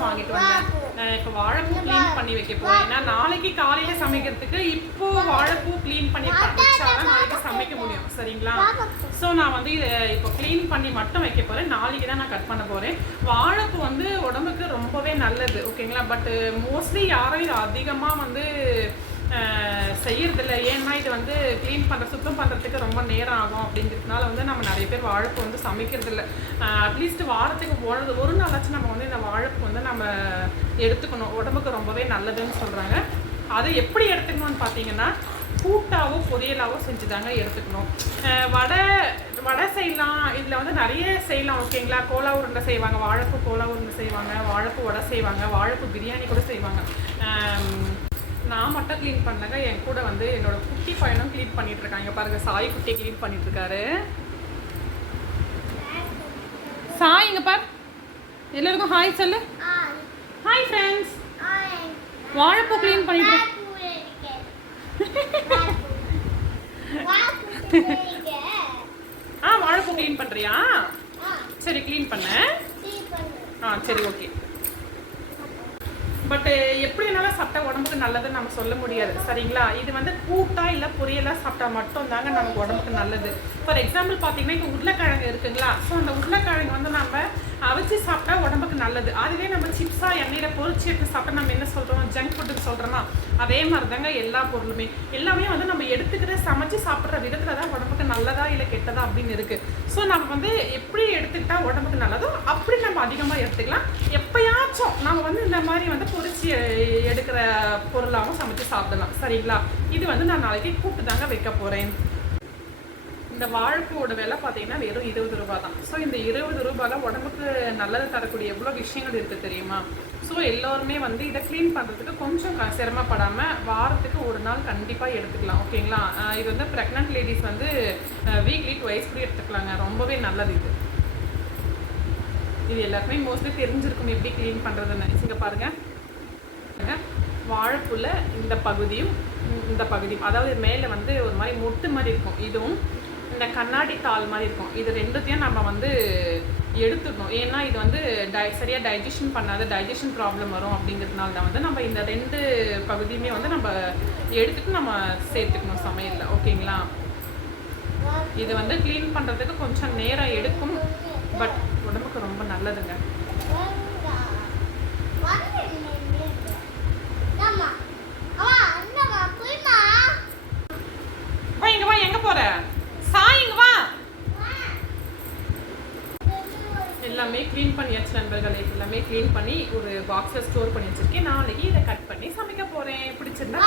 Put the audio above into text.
தான் வாங்கிட்டு வந்தேன். அஹ் இப்போ வாழைப்பூ க்ளீன் பண்ணி வைக்க போறேன். ஏன்னா நாளைக்கு காலையில சமைக்கிறதுக்கு இப்போ வாழைப்பூ க்ளீன் பண்ணி வச்சாதான் நாளைக்கு சமைக்க முடியும். சரிங்களா? ஸோ நான் வந்து இதை இப்போ க்ளீன் பண்ணி மட்டும் வைக்க போறேன். நாளைக்கு தான் நான் கட் பண்ண போறேன். வாழைப்பூ வந்து உடம்புக்கு ரொம்பவே நல்லது ஓகேங்களா பட் மோஸ்ட்லி யாரும் இது அதிகமாக வந்து செய்யறதில்ல. ஏன்னா இது வந்து க்ளீன் பண்ணுற சுத்தம் பண்ணுறதுக்கு ரொம்ப நேரம் ஆகும் அப்படிங்கிறதுனால வந்து நம்ம நிறைய பேர் வாழைப்பூ வந்து சமைக்கிறதில்ல. அட்லீஸ்ட் வாரத்துக்கு ஒரு ஒரு நாளாச்சும் நம்ம வந்து இந்த வாழைப்பூ வந்து நம்ம எடுத்துக்கணும். உடம்புக்கு ரொம்பவே நல்லதுன்னு சொல்கிறாங்க அதை எப்படி எடுத்துக்கணும்னு பார்த்தீங்கன்னா கூட்டாவோ பொரியலாவோ செஞ்சு தாங்க எடுத்துக்கணும் வடை வடை செய்யலாம். இதில் வந்து நிறைய செய்யலாம் ஓகேங்களா கோலா உருண்டை செய்வாங்க வாழைப்பூ கோலா உருண்டை செய்வாங்க வாழைப்பூ வடை செய்வாங்க வாழைப்பூ பிரியாணி கூட செய்வாங்க. நான் மட்டும் க்ளீன் பண்ணலங்க. என் கூட வந்து என்னோட குட்டி பையனும் க்ளீன் பண்ணிட்டு இருக்காங்க பாருங்க சாய் குட்டி க்ளீன் பண்ணிட்டு இருக்காரு சாய் இங்க பார். எல்லாருக்கும் ஹாய் சொல்லு. ஹாய் ஃப்ரெண்ட்ஸ் வாழைப்பூ க்ளீன் பண்ணிட்டு ஆ வாழைப்பூ க்ளீன் பண்றியா? சரி க்ளீன் பண்ண. ஆ சரி ஓகே பட்டு eh, எப்படி வேணாலும் சாப்பிட்டா உடம்புக்கு நல்லதுன்னு நம்ம சொல்ல முடியாது. சரிங்களா? இது வந்து கூட்டா இல்லை பொரியலாக சாப்பிட்டா மட்டும் தாங்க நமக்கு உடம்புக்கு நல்லது. ஃபார் எக்ஸாம்பிள் பார்த்தீங்கன்னா இப்போ உருளைக்கிழங்கு இருக்குங்களா? ஸோ அந்த உருளைக்கிழங்கு வந்து நம்ம அவிச்சு சாப்பிட்டா உடம்புக்கு நல்லது. அதுவே நம்ம சிப்ஸாக எண்ணெயில் பொறிச்சு எடுத்து சாப்பிட்டா நம்ம என்ன சொல்கிறோம் ஜங்க் ஃபுட்டுன்னு சொல்கிறோமா அதே மாதிரி தாங்க எல்லா பொருளுமே. எல்லாமே வந்து நம்ம எடுத்துக்கிற சமைச்சு சாப்பிட்ற விதத்தில் தான் உடம்புக்கு நல்லதா இல்லை கெட்டதா அப்படின்னு இருக்குது ஸோ நம்ம வந்து எப்படி எடுத்துக்கிட்டால் உடம்புக்கு நல்லதோ அப்படி நம்ம அதிகமாக எடுத்துக்கலாம். எப்போயாவது நாங்கள் வந்து இந்த மாதிரி வந்து பொரிச்சு எடுக்கிற பொருளாகவும் சமைச்சு சாப்பிடலாம். சரிங்களா? இது வந்து நான் நாளைக்கு கூப்பிட்டு தாங்க வைக்க போகிறேன் இந்த வாழைப்பூவோட விலை பார்த்தீங்கன்னா வெறும் இருபது ரூபா தான். ஸோ இந்த இருபது ரூபாயில் உடம்புக்கு நல்லது தரக்கூடிய எவ்வளோ விஷயங்கள் இருக்குது தெரியுமா? ஸோ எல்லோருமே வந்து இதை க்ளீன் பண்ணுறதுக்கு கொஞ்சம் க- சிரமப்படாமல் வாரத்துக்கு ஒரு நாள் கண்டிப்பாக எடுத்துக்கலாம். ஓகேங்களா இது வந்து ப்ரெக்னென்ட் லேடிஸ் வந்து வீக்லி ட்வைஸ் கூட எடுத்துக்கலாங்க. ரொம்பவே நல்லது இது. இது எல்லாருக்குமே மோஸ்ட்லி தெரிஞ்சிருக்கும் எப்படி க்ளீன் பண்ணுறதுன்னு இங்கே பாருங்கள் வாழைப்புல இந்த பகுதியும் இந்த- இந்த பகுதியும். அதாவது மேலே வந்து ஒரு மாதிரி மொட்டு மாதிரி இருக்கும். இதுவும் இந்த கண்ணாடி தாள் மாதிரி இருக்கும். இது ரெண்டுத்தையும் நம்ம வந்து எடுத்துடணும் ஏன்னா இது வந்து டை சரியாக டைஜஷன் பண்ணாத டைஜஷன் ப்ராப்ளம் வரும் அப்படிங்கிறதுனால தான் வந்து நம்ம இந்த ரெண்டு பகுதியுமே வந்து நம்ம எடுத்துட்டு நம்ம சேர்த்துக்கணும் சமையலில். ஓகேங்களா? இது வந்து க்ளீன் பண்ணுறதுக்கு கொஞ்சம் நேரம் எடுக்கும். பட் உடம்புக்கு ரொம்ப நல்லதுங்க. வா எல்லாமே க்ளீன் பண்ணியாச்சு நண்பர்களே. எல்லாமே க்ளீன் பண்ணி ஒரு பாக்ஸில் ஸ்டோர் பண்ணி வச்சிருக்கேன். நாளைக்கு இதை கட் பண்ணி சமைக்க போகிறேன் பிடிச்சிருந்தா